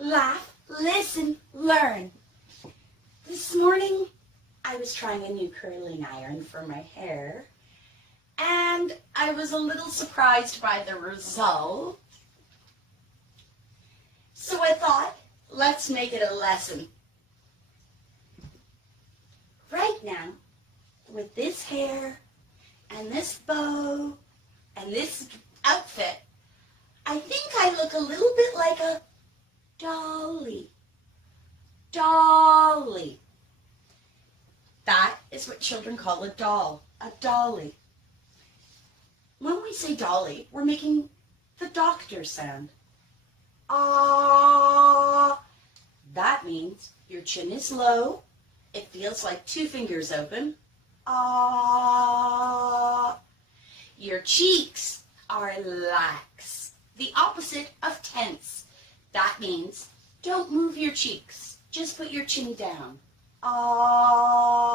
laugh, listen, learn. This morning, I was trying a new curling iron for my hair, and I was a little surprised by the result. So I thought, let's make it a lesson. Right now, with this hair, and this bow, and this outfit, I think I look a little bit like a dolly. Dolly. That is what children call a doll, a dolly. When we say dolly, we're making the doctor sound. Ah. That means your chin is low. It feels like two fingers open. Ah. Your cheeks are lax, the opposite of tense. That means don't move your cheeks. Just put your chin down. Ah.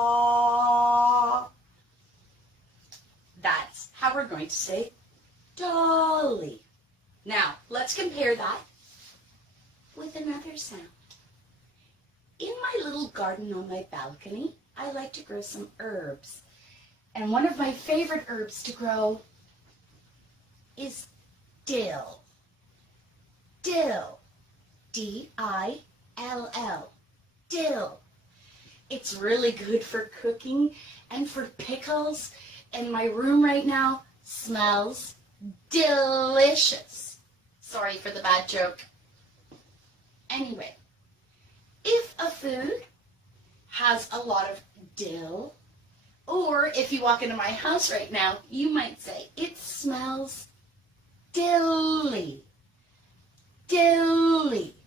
That's how we're going to say dolly. Now, let's compare that with another sound. In my little garden on my balcony, I like to grow some herbs. And one of my favorite herbs to grow is dill. Dill. D-I-L-L. Dill. It's really good for cooking and for pickles. And my room right now smells delicious. Sorry for the bad joke. Anyway, if a food has a lot of dill, or if you walk into my house right now, you might say, it smells dilly. Dilly.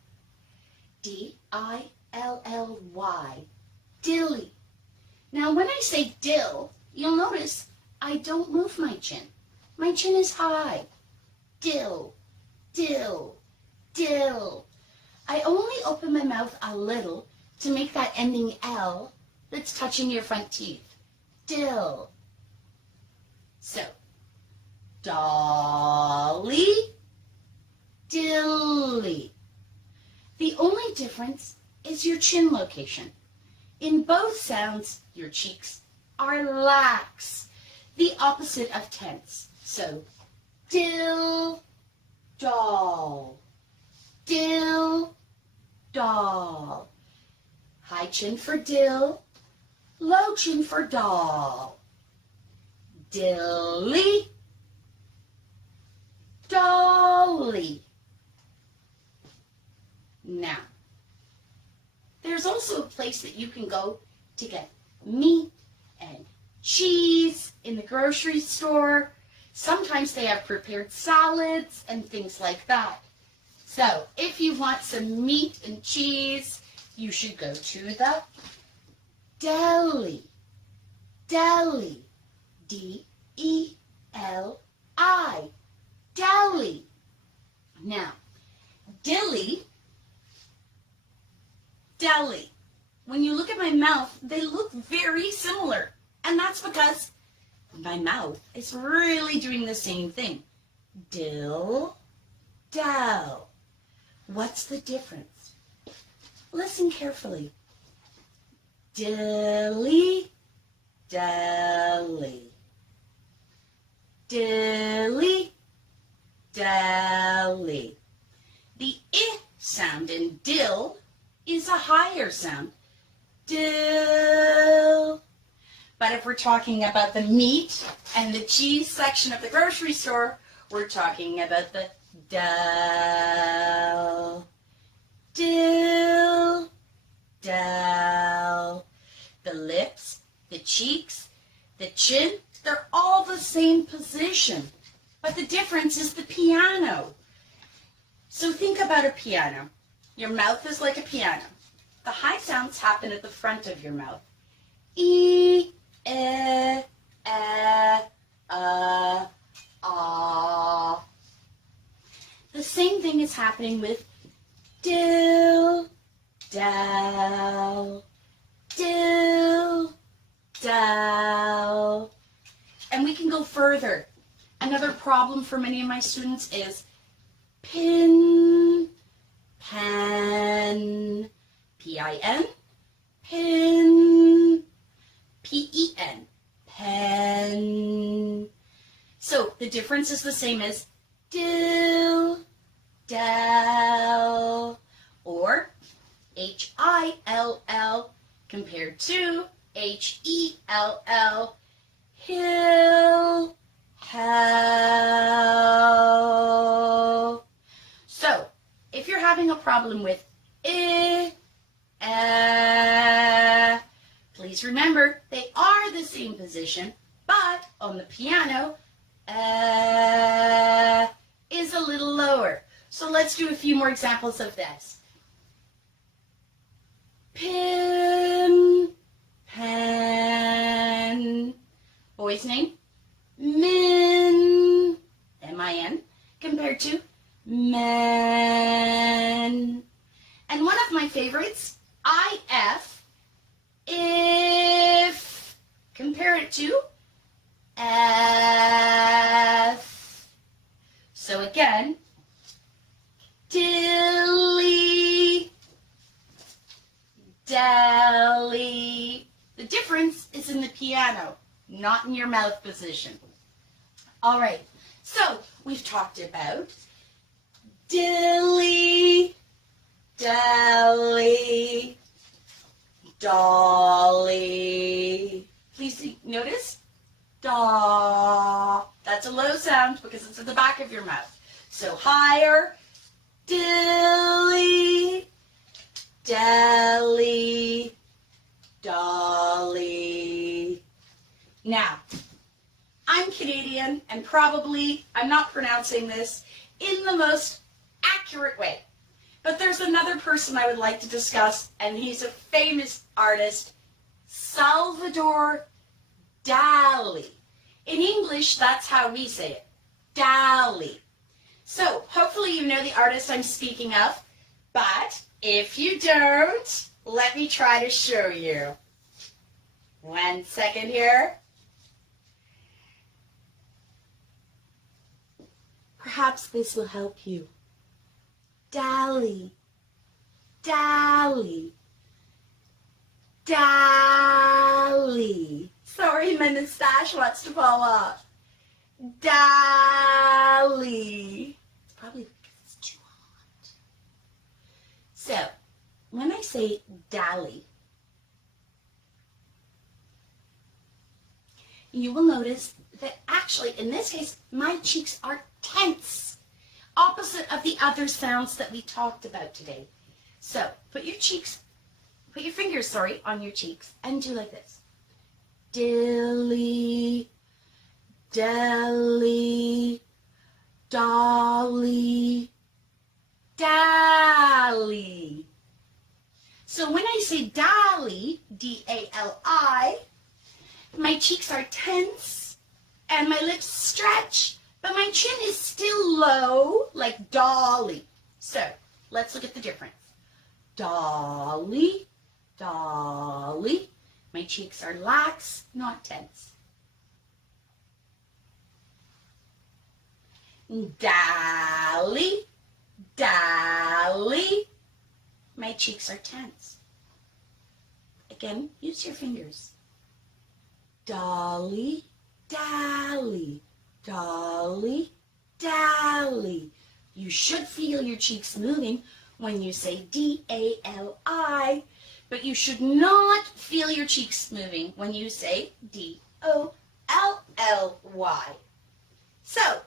D-I-L-L-Y. Dilly. Now, when I say dill, you'll notice I don't move my chin. My chin is high. Dill. Dill. Dill. I only open my mouth a little to make that ending L that's touching your front teeth. Dill. So, dolly, dilly. The only difference is your chin location. In both sounds, your cheeks are lax, the opposite of tense. So, dill, doll. Dill, doll. High chin for dill, low chin for doll. Dilly, dolly. Now, there's also a place that you can go to get meat and cheese in the grocery store. Sometimes they have prepared salads and things like that. So, if you want some meat and cheese, you should go to the deli. Deli. D-E-L-I. Deli. Now, dilly, deli. When you look at my mouth, they look very similar. And that's because my mouth is really doing the same thing. Dill, dell. What's the difference? Listen carefully. Dilly, deli. Dilly, deli. The I sound in dill is a higher sound. Dill. But if we're talking about the meat and the cheese section of the grocery store, we're talking about the dell. Dill, dell. The lips, the cheeks, the chin, they're all the same position. But the difference is the piano. So think about a piano. Your mouth is like a piano. The high sounds happen at the front of your mouth. E, eh, ah. The same thing is happening with dill, dell, dill, dell. And we can go further. Another problem for many of my students is pin, pen, P-I-N, pin, P-E-N, pen. So the difference is the same as dill, dell, or H-I-L-L compared to H-E-L-L, hill, hell. So if you're having a problem with please remember they are the same position, but on the piano, is a little lower. So let's do a few more examples of this. Pin, pen. Boy's name, min, M-I-N, compared to men. And one of my favorites, I-F, if. Compare it to F. So again, dilly, deli. The difference is in the piano, not in your mouth position. All right, so we've talked about dilly, deli, dolly. Please notice, da. That's a low sound because it's at the back of your mouth. So higher, dilly, deli, dolly. Now, I'm Canadian and probably I'm not pronouncing this in the most accurate way. But there's another person I would like to discuss, and he's a famous artist, Salvador Dali. In English, that's how we say it, Dali. So hopefully you know the artist I'm speaking of, but if you don't, let me try to show you. 1 second here. Perhaps this will help you. Dali, Dali, Dali. Sorry, my mustache wants to fall off. Dali. It's probably because it's too hot. So, when I say Dali, you will notice that actually, in this case, my cheeks are tense. Opposite of the other sounds that we talked about today. So put your fingers, on your cheeks and do like this. Dilly, deli, dolly, dally. So when I say dally, D-A-L-I, my cheeks are tense and my lips stretch. But my chin is still low, like dolly. So, let's look at the difference. Dolly, dolly. My cheeks are lax, not tense. Dally, dally. My cheeks are tense. Again, use your fingers. Dolly, dally. Dolly, dally. You should feel your cheeks moving when you say D-A-L-I, but you should not feel your cheeks moving when you say D-O-L-L-Y. So,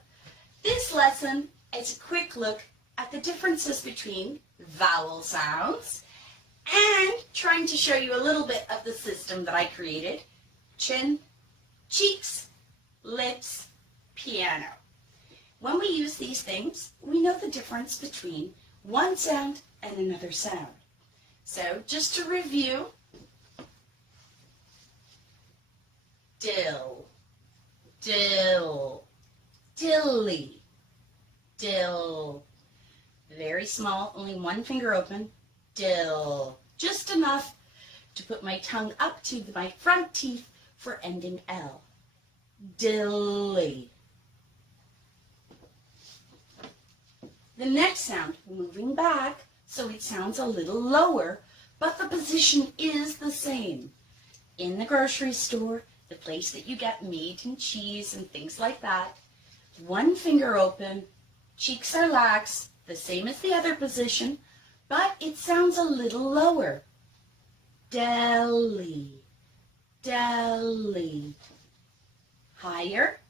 this lesson is a quick look at the differences between vowel sounds and trying to show you a little bit of the system that I created. Chin, cheeks, lips, piano. When we use these things, we know the difference between one sound and another sound. So just to review, dill, dill, dilly, dill. Very small, only one finger open, dill. Just enough to put my tongue up to my front teeth for ending L. Dilly. The next sound, moving back, so it sounds a little lower, but the position is the same. In the grocery store, the place that you get meat and cheese and things like that, one finger open, cheeks are lax, the same as the other position, but it sounds a little lower. Deli, deli. Higher,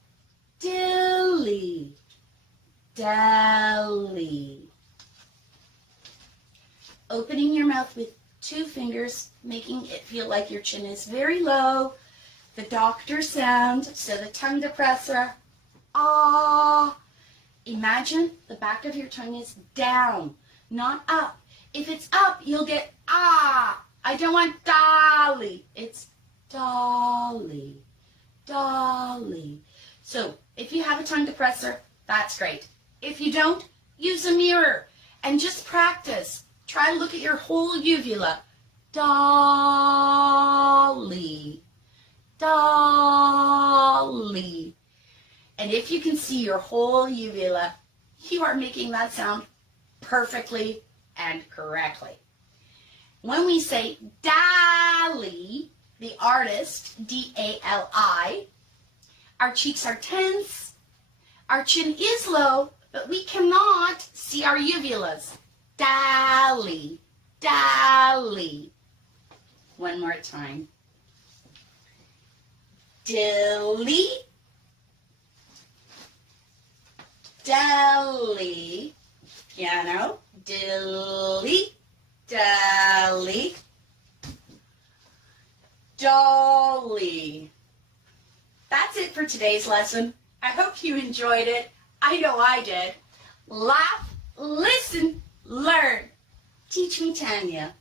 dilly, deli. Opening your mouth with two fingers, making it feel like your chin is very low. The doctor sound, so the tongue depressor, ah. Imagine the back of your tongue is down, not up. If it's up, you'll get ah. I don't want dolly. It's dolly, dolly. So if you have a tongue depressor, that's great. If you don't, use a mirror and just practice. Try to look at your whole uvula. Dolly, dolly. And if you can see your whole uvula, you are making that sound perfectly and correctly. When we say Dali, the artist, D-A-L-I, our cheeks are tense, our chin is low, but we cannot see our uvulas. Dali, Dali. One more time. Dilly, deli, piano, dilly, deli, dolly. That's it for today's lesson. I hope you enjoyed it. I know I did. Laugh, listen, learn. Teach me, Tanya.